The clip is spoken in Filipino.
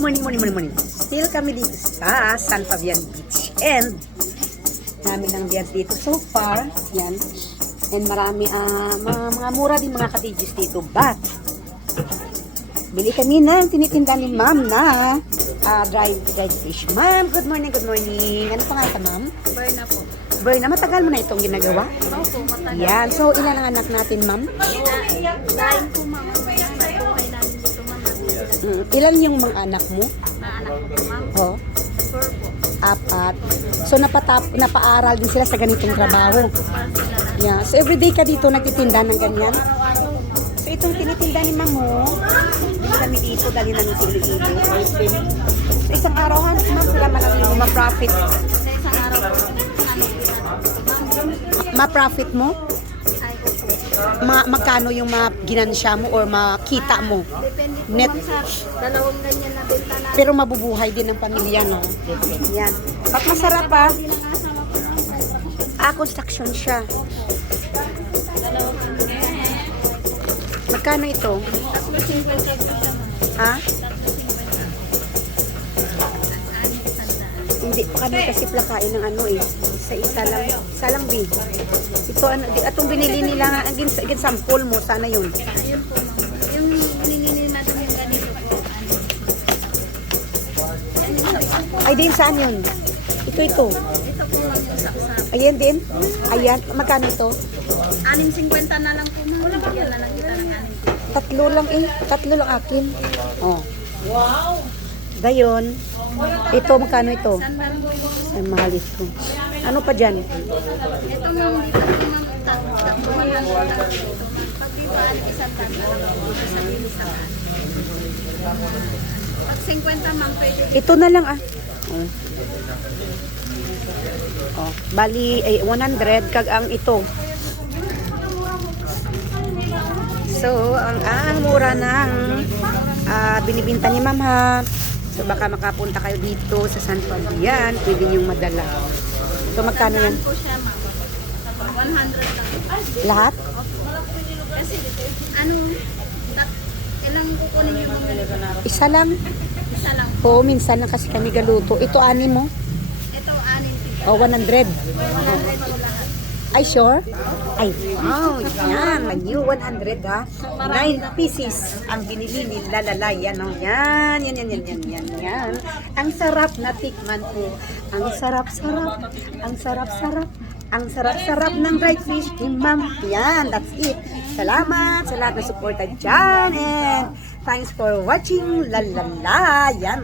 Morning. Still kami dito sa San Fabian Beach. And namin ang biyads dito so far. Yan. And marami, mga mura din mga cottages dito. But, bili kami ng tinitinda ni ma'am na dried fish. Ma'am, good morning. Ano pa nga ito, ma'am? Berna po. Berna, matagal mo na itong ginagawa? Opo, matagal. Yan. So, ilan ang anak natin, ma'am? Dahil po mga nabuhay namin dito, ma'am. Ilan yung mga anak mo? Na anak ko po, ma'am. Oh, 4 po. 4. So, napaaral din sila sa ganitong trabaho. Para sila lang. Yeah. So, everyday ka dito nagtitinda ng ganyan? So, itong tinitinda ni ma'am mo, hindi kami dito, dali namin sila dito. So, isang araw, ma'am, sila malang mo ma-profit. Sa isang araw po, ano po na? Ma-profit mo? Ay, opo. Magkano yung ginansya mo or makita mo? Depende po, Net. ma'am, sa dalawang ganyan na benta na. Pero mabubuhay din ang pamilya, no? Yan. At masarap pa. Hindi lang asawa ko, ma'am. Construction siya. Magkano ito? Tapos 50 po siya, ma'am. Ha? Tapos 50. Hindi kami kasi plakain ng ano eh. Isa lang. Isa lang, B. Ito, ano, atong binili nila, ang sample mo, sana yun. Ayun po, ma'am. Yung binili natin yung ganito po, ano. Yan yung saksak. Ay, din, saan yun? Ito. Ito po, ma'am, yung saksak. Ayan din. Ayan, magkano ito? 6.50 na lang po, ma'am. Bigyan na lang kita ng 6. Tatlo lang eh. Tatlo lang akin. Oh. Wow! Gayon. Ito, magkano ito? Saan ba po? Ay, mahalis ko. Ano pa dyan? Ito, ma'am, dito po, ma'am, tatluhan lang po lang dito. Pag dito, isang tanda lang po. Isang Pag 50, ma'am, pwede dito. Ito na lang ah. Oh. Oh, bali ay 100 kag ang ito. So, ang mura ng binibinta ni Ma'am ha. So, baka makapunta kayo dito sa San Fabian, pwede niyong madala. So, magkano yan? Saan po siya, ma'am? 100 lang. Lahat? Kasi, ano, ilang kukunin niyo, ma'am? Isa lang. Isa lang. Oo, minsan lang kasi kami galuto. Ito, ani mo? Ito, 6. O, 100. 100 po lahat. Ay, sure? Ay, wow, yan. Mag-new 100 ha. 9 pieces ang binili ni Lalala. Yan, oh. Yan. Ang sarap na tikman ko. Ang sarap-sarap. Ang sarap-sarap ng dried fish ni Ma'am. Yan, that's it. Salamat sa lahat na suporta dyan. And thanks for watching. Lalala. Yan.